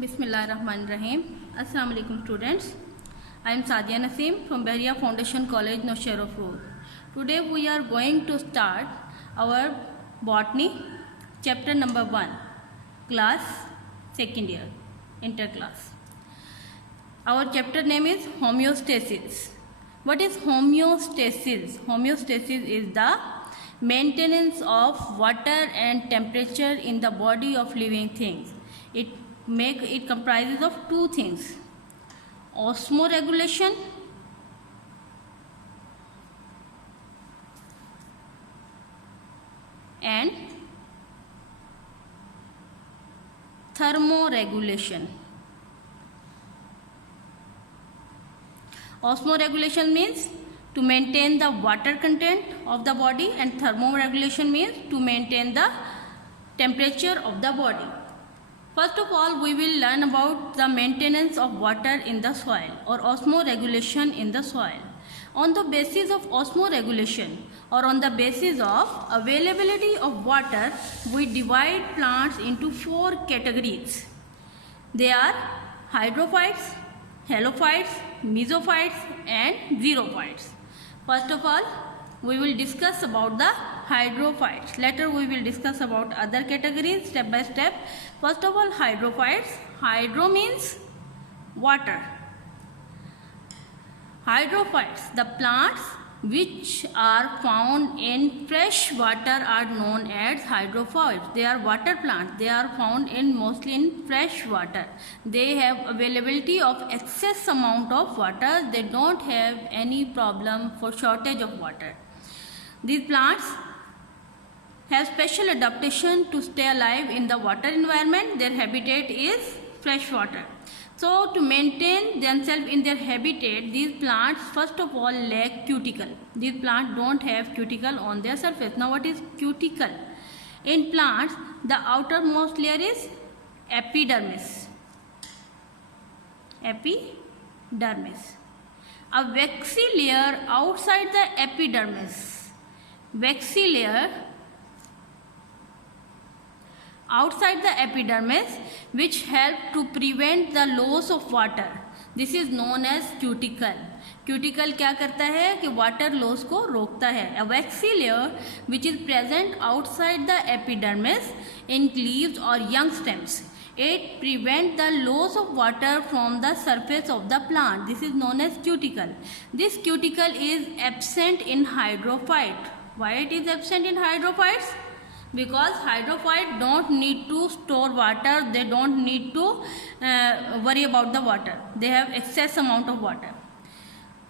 Bismillahirrahmanirrahim. Assalamu alaikum students. I am Sadia Naseem from Bahria Foundation College, Nowshera Road. Today we are going to start our botany chapter number 1, class second year, inter class. Our chapter name is homeostasis. What is homeostasis? Homeostasis is the maintenance of water and temperature in the body of living things. It comprises of two things: osmoregulation and thermoregulation. Osmoregulation means to maintain the water content of the body, and thermoregulation means to maintain the temperature of the body. First of all, we will learn about the maintenance of water in the soil or osmoregulation in the soil. On the basis of osmoregulation or on the basis of availability of water, we divide plants into 4 categories. They are hydrophytes, halophytes, mesophytes and xerophytes. First of all, we will discuss about the hydrophytes. Later we will discuss about other categories step by step. First of all, hydrophytes. Hydro means water. Hydrophytes, the plants which are found in fresh water are known as hydrophytes. They are water plants. They are found mostly in fresh water. They have availability of excess amount of water. They don't have any problem for shortage of water. These plants have special adaptation to stay alive in the water environment. Their habitat is fresh water. So to maintain themselves in their habitat, these plants first of all lack cuticle. These plants don't have cuticle on their surface. Now what is cuticle? In plants, the outermost layer is epidermis. Epidermis. A waxy layer outside the epidermis. Waxy layer outside the epidermis which help to prevent the loss of water. This is known as cuticle. Cuticle क्या करता है कि water loss को रोकता है. A waxy layer which is present outside the epidermis in leaves or young stems. It prevents the loss of water from the surface of the plant. This is known as cuticle. This cuticle is absent in hydrophyte. Why it is absent in hydrophytes? Because hydrophytes don't need to store water. They don't need to worry about the water. They have excess amount of water.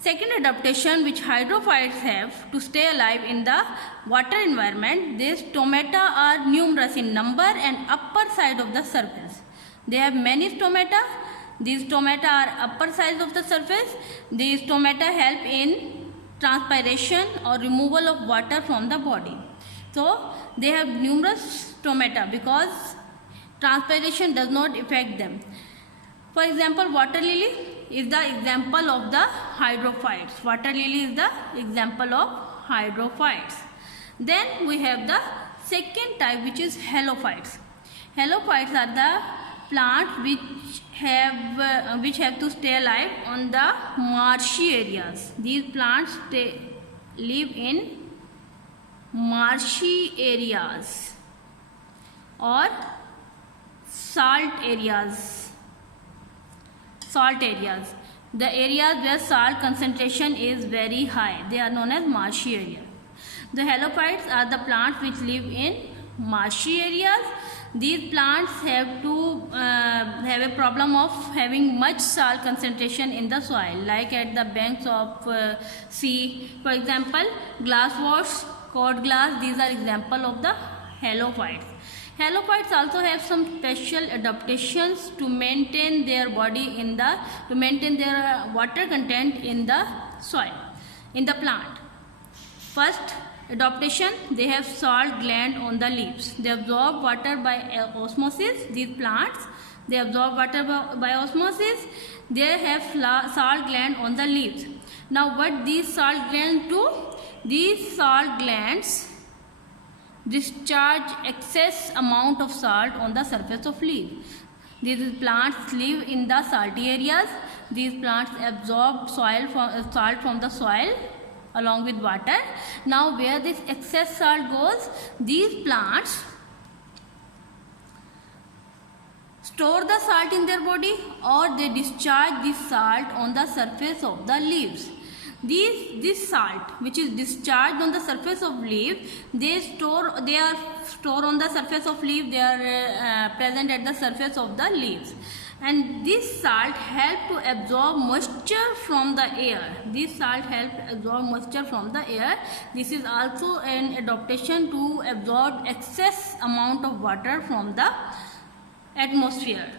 Second adaptation which hydrophytes have to stay alive in the water environment, these stomata are numerous in number and upper side of the surface. They have many stomata. These stomata are upper side of the surface. These stomata help in transpiration or removal of water from the body. So they have numerous stomata because transpiration does not affect them. For example, water lily is the example of the hydrophytes. Water lily is the example of hydrophytes. Then we have the second type, which is halophytes. Halophytes are the plants which have to stay alive on the marshy areas. These plants live in marshy areas or salt areas. The areas where salt concentration is very high, they are known as marshy area. The halophytes are the plants which live in marshy areas. These plants have to have a problem of having much salt concentration in the soil, like at the banks of sea. For example, glassworms, cord glass, these are example of the halophytes. Halophytes also have some special adaptations to maintain their body to maintain their water content in the soil, in the plant. First adaptation, they have salt gland on the leaves. They absorb water by osmosis. These plants, they absorb water by osmosis. They have salt gland on the leaves. Now what these salt glands do? These salt glands discharge excess amount of salt on the surface of leaf. These plants live in the salty areas. These plants absorb salt from the soil along with water. Now where this excess salt goes, these plants store the salt in their body, or they discharge this salt on the surface of the leaves. This salt which is discharged on the surface of leaves, they are stored on the surface of leaves. They are present at the surface of the leaves, and this salt help to absorb moisture from the air. This salt help absorb moisture from the air. This is also an adaptation to absorb excess amount of water from the atmosphere.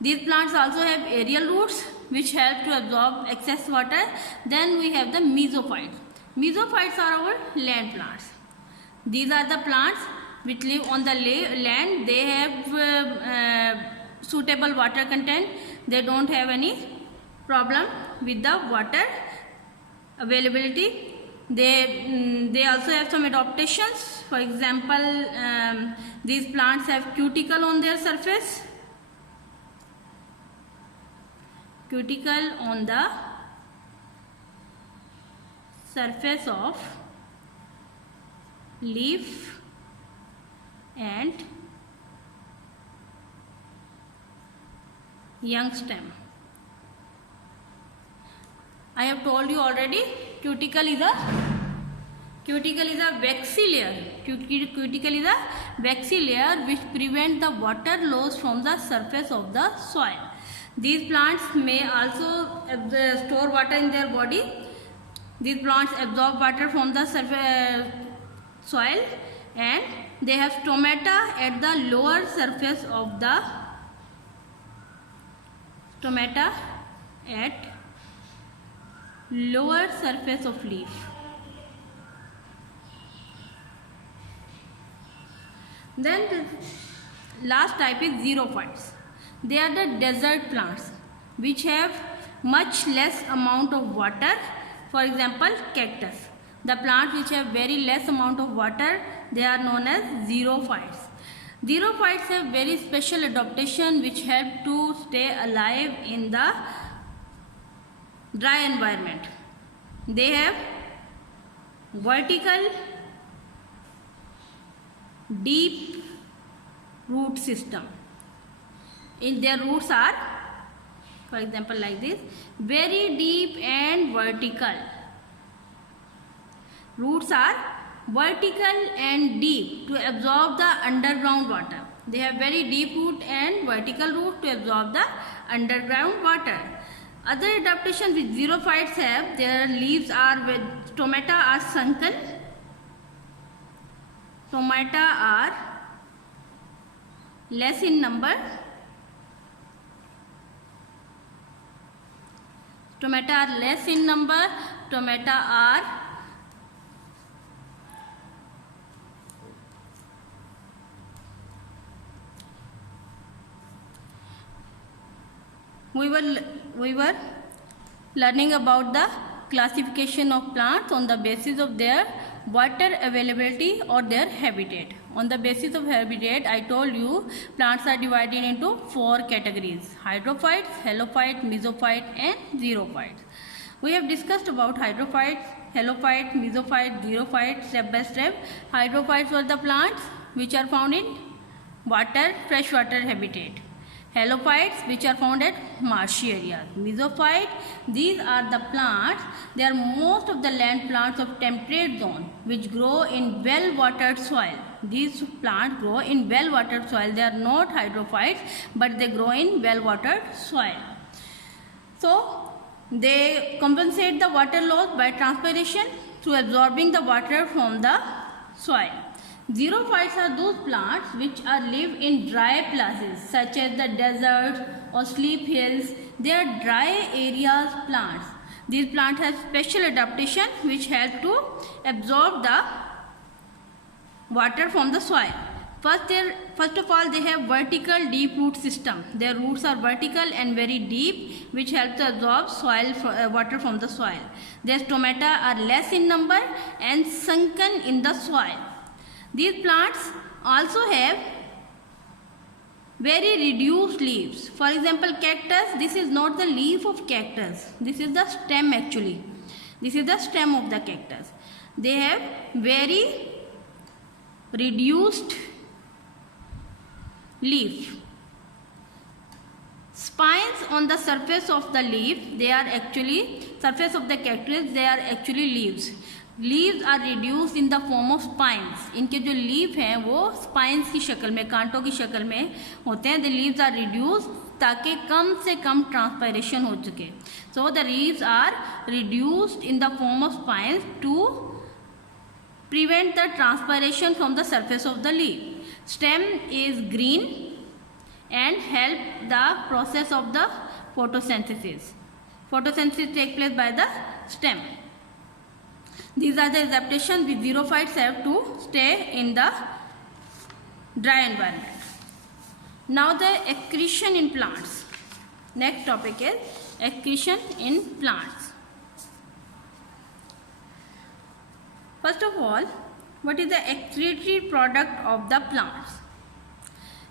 These plants also have aerial roots which help to absorb excess water. Then we have the mesophytes. Mesophytes are our land plants. These are the plants which live on the land. They have suitable water content. They don't have any problem with the water availability. They also have some adaptations. For example, these plants have cuticle on their surface. Cuticle on the surface of leaf and young stem. I have told you already, cuticle is a waxy layer. Cuticle is a waxy layer which prevents the water loss from the surface of the soil. These plants may also store water in their body. These plants absorb water from the surface soil, and they have stomata at the lower surface of the lower surface of leaf. Then the last type is xerophytes. They are the desert plants which have much less amount of water. For example, cactus. The plants which have very less amount of water, they are known as xerophytes. Xerophytes have very special adaptation which help to stay alive in the dry environment. They have vertical deep root system. In their roots are, for example, like this, very deep and vertical. Roots are vertical and deep to absorb the underground water. They have very deep root and vertical root to absorb the underground water. Other adaptations which xerophytes have, their leaves are with stomata are sunken. Stomata are less in number. Stomata are less in number. Stomata are we were learning about the classification of plants on the basis of their water availability or their habitat. On the basis of habitat, I told you plants are divided into 4 categories: hydrophytes, halophytes, mesophytes and xerophytes. We have discussed about hydrophytes, halophytes, mesophytes, xerophytes step by step. Hydrophytes were the plants which are found in freshwater habitat. Halophytes which are found at marshy areas. Mesophytes, these are the plants, they are most of the land plants of temperate zone which grow in well-watered soil. These plants grow in well-watered soil. They are not hydrophytes, but they grow in well-watered soil. So, they compensate the water loss by transpiration through absorbing the water from the soil. Xerophytes are those plants which live in dry places such as the deserts or steep hills. They are dry areas plants. These plants have special adaptation which help to absorb the water from the soil. First of all, they have vertical deep root system. Their roots are vertical and very deep, which help to absorb water from the soil. Their stomata are less in number and sunken in the soil. These plants also have very reduced leaves. For example, cactus, this is not the leaf of cactus, this is the stem actually. This is the stem of the cactus. They have very reduced leaf. Spines on the surface of the leaf, they are actually, surface of the cactus, they are actually leaves. Leaves are reduce in the form of spines. इनके जो leaf हैं वो spines की शक्ल में, कांटों की शक्ल में होते हैं. द लीव्स आर रिड्यूस ताकि कम से कम ट्रांसपायरेशन हो सके. So the leaves are reduced in the form of spines to prevent the transpiration from the surface of the leaf. Stem is green and help the process of the photosynthesis. Photosynthesis take place by the stem. These are the adaptations which xerophytes have to stay in the dry environment. Now the excretion in plants. Next topic is excretion in plants. First of all, what is the excretory product of the plants?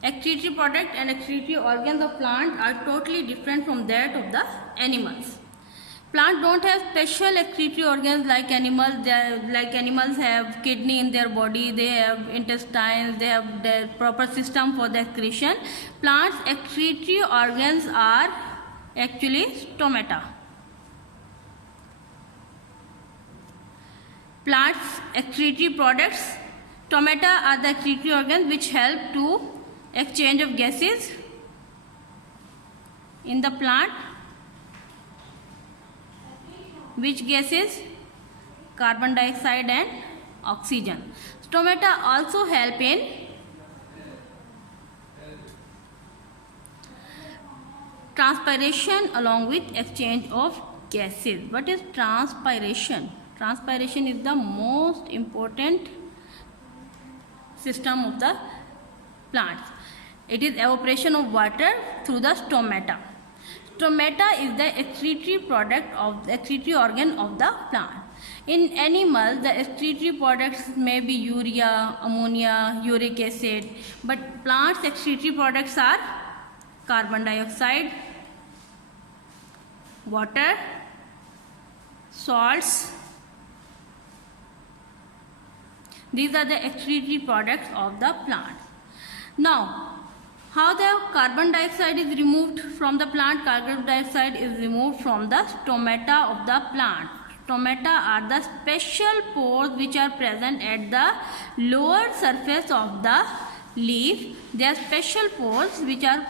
Excretory product and excretory organs of plants are totally different from that of the animals. Plants don't have special excretory organs like animals. Like animals have kidney in their body, they have intestines, they have their proper system for the excretion. Plants' excretory organs are actually stomata. Plants' excretory products, stomata, are the excretory organs which help to exchange of gases in the plant. Which gases? Carbon dioxide and oxygen. Stomata also help in transpiration along with exchange of gases. What is transpiration? Transpiration is the most important system of the plants. It is evaporation of water through the stomata. Stomata is the excretory product of the excretory organ of the plant. In animals, the excretory products may be urea, ammonia, uric acid, but plants' excretory products are carbon dioxide, water, salts. These are the excretory products of the plant. Now, how the carbon dioxide is removed from the plant? Carbon dioxide is removed from the stomata of the plant. Stomata are the special pores which are present at the lower surface of the leaf. They are special pores which are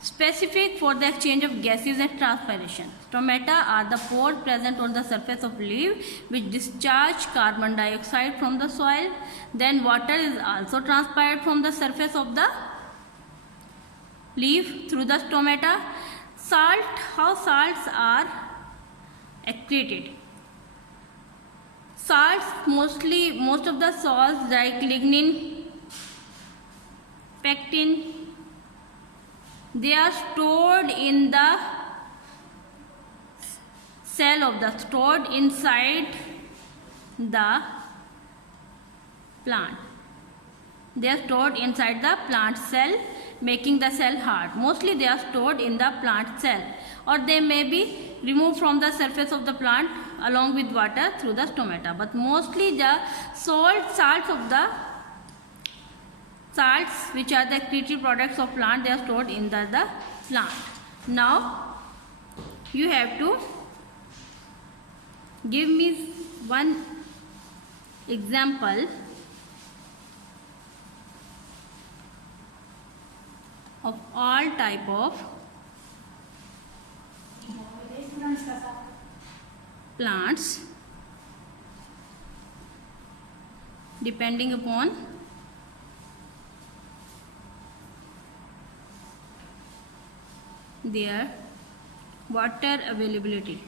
specific for the exchange of gases and transpiration. Stomata are the pores present on the surface of leaf which discharge carbon dioxide from the soil. Then water is also transpired from the surface of the leaf through the stomata. Salt, how salts are excreted? Salts, most of the salts like lignin, pectin, they are stored in the cell of the, stored inside the plant. They are stored inside the plant cell, making the cell hard. Mostly they are stored in the plant cell, or they may be removed from the surface of the plant along with water through the stomata. But mostly the salts which are the excretory products of plant, they are stored in the plant. Now you have to give me one example of all type of plants depending upon their water availability.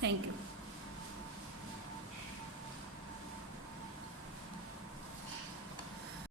Thank you.